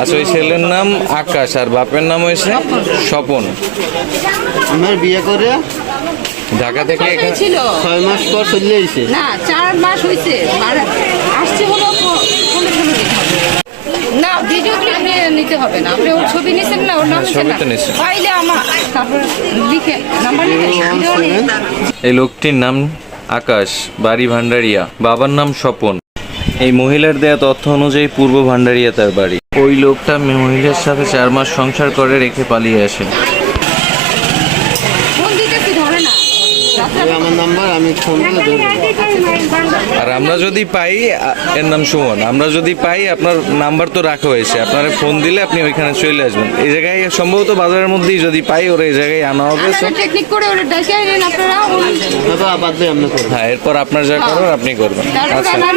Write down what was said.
আচ্ছা, ওই ছেলের নাম আকাশ আর বাপের নাম হয়েছে স্বপন। আমার বিয়ে করে ঢাকা থেকে এখানে ছিল 6 মাস পর চলে আইছে। না, 4 মাস হয়েছে। আসছে হলো না, ভিডিও ক্লিপ নিতে হবে না। আপনি ওর ছবি নিছেন না, ওর নাম ছবি নিছেন তো না, নিছি। ফাইলে আমার তারপর লিখে নাম্বার লিখে ভিডিও নিয়ে। এই লোকটির নাম আকাশ, বাড়ি ভান্ডারিয়া, বাবার নাম স্বপন। এই মহিলার দেয়া তথ্য অনুযায়ী পূর্ব ভান্ডারিয়া তার বাড়ি। ওই লোকটা মহিলার সাথে 4 মাস সংসার করে রেখে পালিয়ে আসে। ফোন দিতেছি, ধরে না। এই আমার নাম্বার, আমি ফোন দিয়ে দেবো। আর আমরা যদি পাই, এর নাম সুমন, আমরা যদি পাই, আপনার নাম্বার তো রাখা হয়েছে, আপনারা ফোন দিলে আপনি ওইখানে চলে আসবেন। এই জায়গায় সম্ভবত বাজারের মধ্যেই যদি পাই, ওরা এই জায়গায় আনা হবে। টেকনিক করে ওরা ডাকে নেন আপনারা। বাদ দিয়ে আপনি করবেন। হ্যাঁ, এরপর আপনার যা করার আপনি করবেন। তারপর আচ্ছা। আমার